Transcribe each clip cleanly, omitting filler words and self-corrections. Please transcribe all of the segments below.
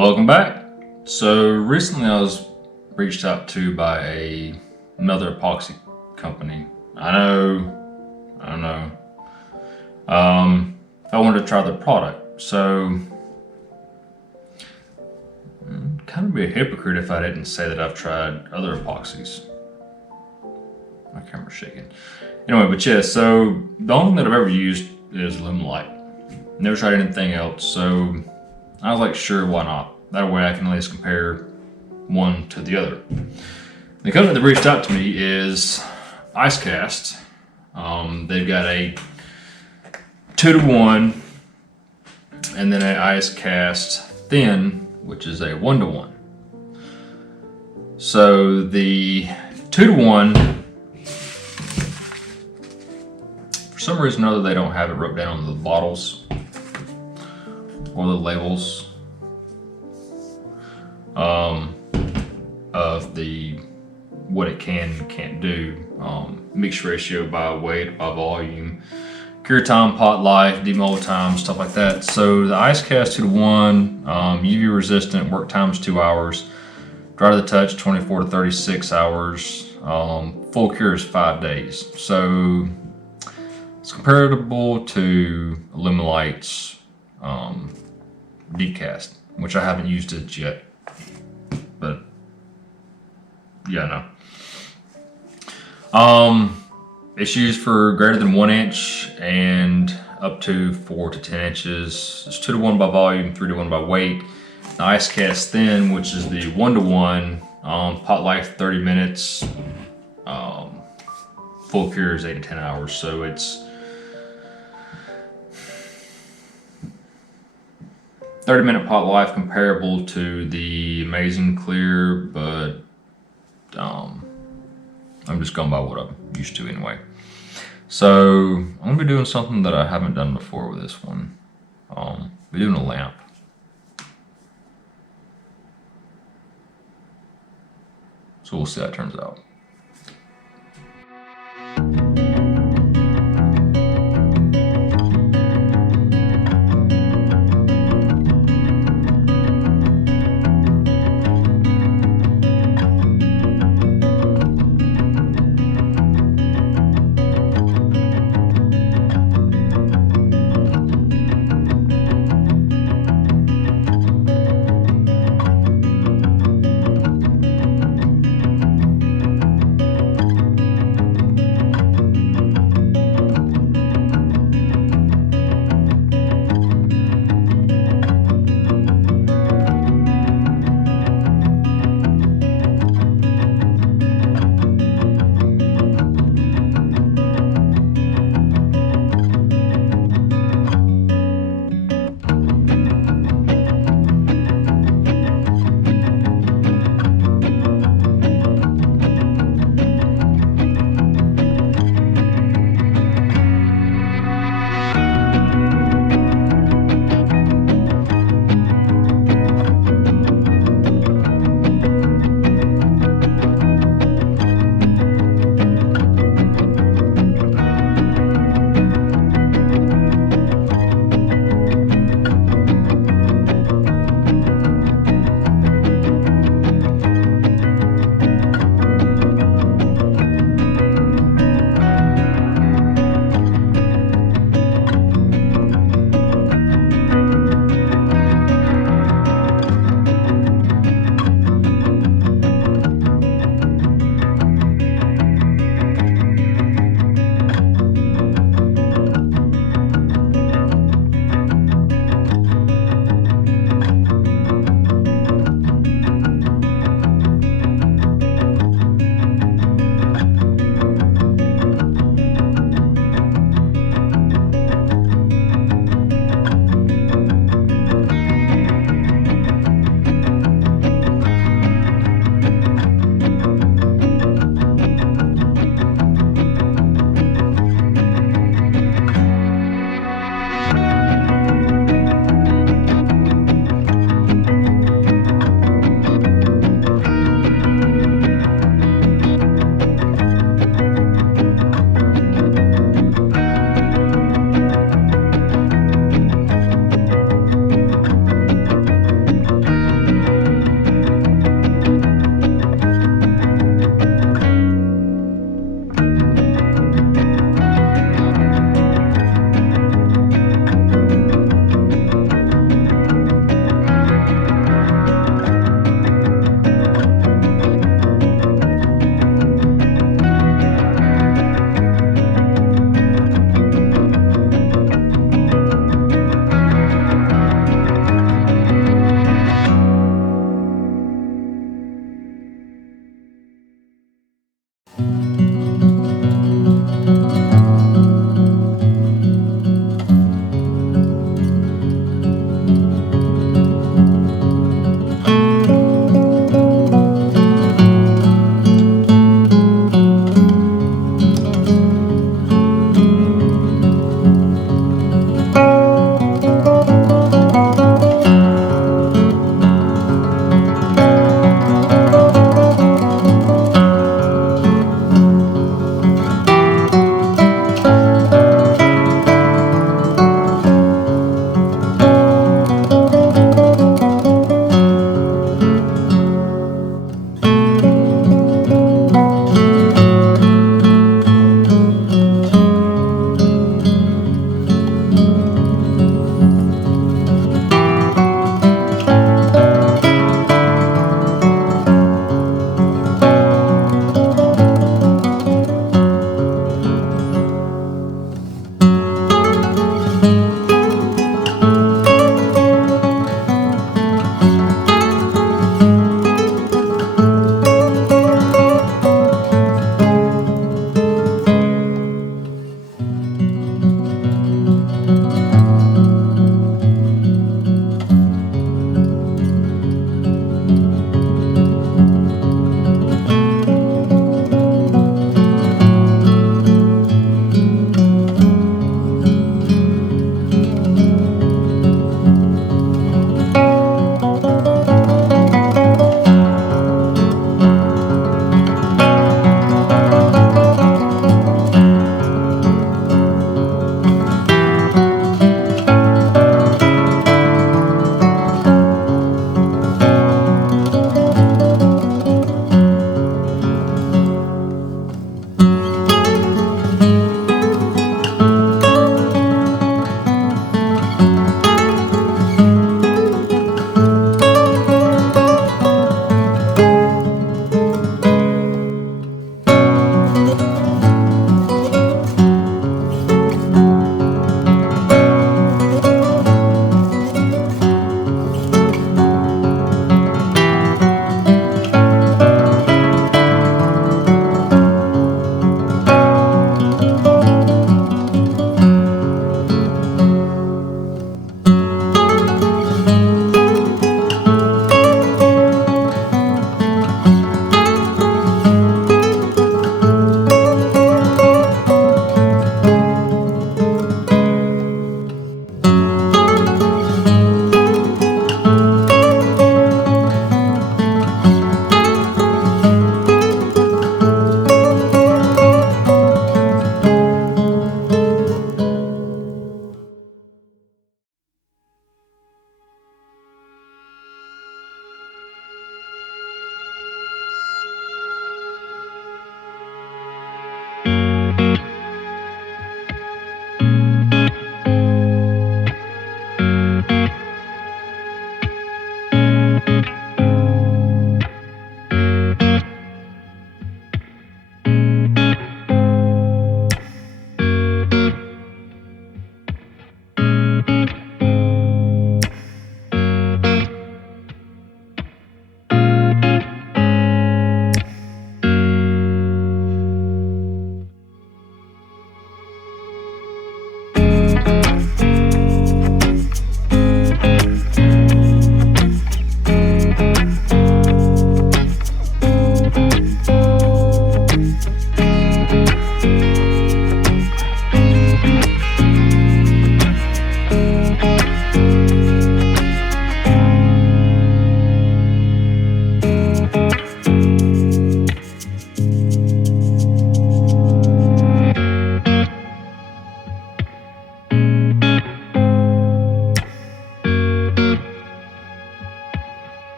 Welcome back. So recently I was reached out to by another epoxy company. I don't know. I wanted to try their product. So I'd kind of be a hypocrite if I didn't say that I've tried other epoxies. My camera's shaking. Anyway, but yeah, so the only thing that I've ever used is Light. Never tried anything else, so I was like, sure, why not? That way I can at least compare one to the other. The company that reached out to me is IceCast. They've got a 2-to-1 and then an IceCast Thin, which is a 1-to-1. So the 2-to-1, for some reason or other, they don't have it wrote down on the bottles or the labels of what it can and can't do. Mix ratio by weight, by volume, cure time, pot life, demold time, stuff like that. So the IceCast 2-to-1, UV resistant, work time's 2 hours, dry to the touch 24 to 36 hours, full cure is 5 days. So it's comparable to Light's Deep Cast, which I haven't used it yet, but yeah, no. It's used for greater than 1 inch and up to 4 to 10 inches. It's 2-to-1 by volume, 3-to-1 by weight. The IceCast Thin, which is the 1-to-1, pot life 30 minutes, full cure is 8 to 10 hours. So it's 30-minute pot life, comparable to the Amazing Clear, but I'm just going by what I'm used to anyway. So I'm gonna be doing something that I haven't done before with this one. We're doing a lamp. So we'll see how it turns out.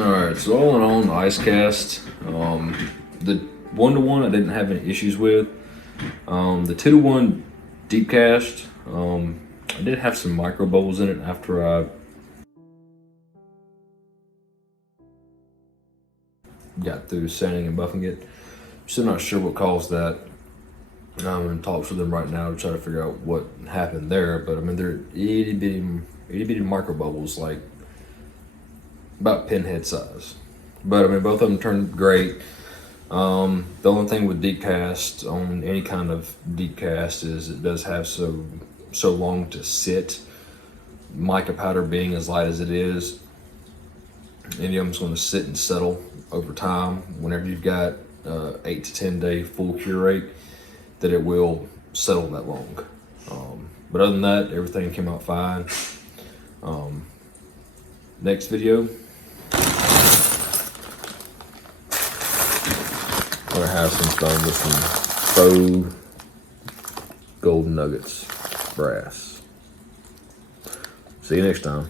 Alright, so all in all, the ice cast, the 1-to-1 I didn't have any issues with. The 2-to-1 deep cast, I did have some micro bubbles in it after I got through sanding and buffing it. Still not sure what caused that. I'm in talks with them right now to try to figure out what happened there, but I mean they're itty bitty micro bubbles, like about pinhead size. But I mean both of them turned great. The only thing with deep cast on any kind of deep cast is it does have so long to sit. Mica powder being as light as it is, any of them's going to sit and settle over time. Whenever you've got 8 to 10 day full cure rate, that it will settle that long. But other than that, everything came out fine. Next video, I'm gonna have some fun with some faux golden nuggets, brass. See you next time.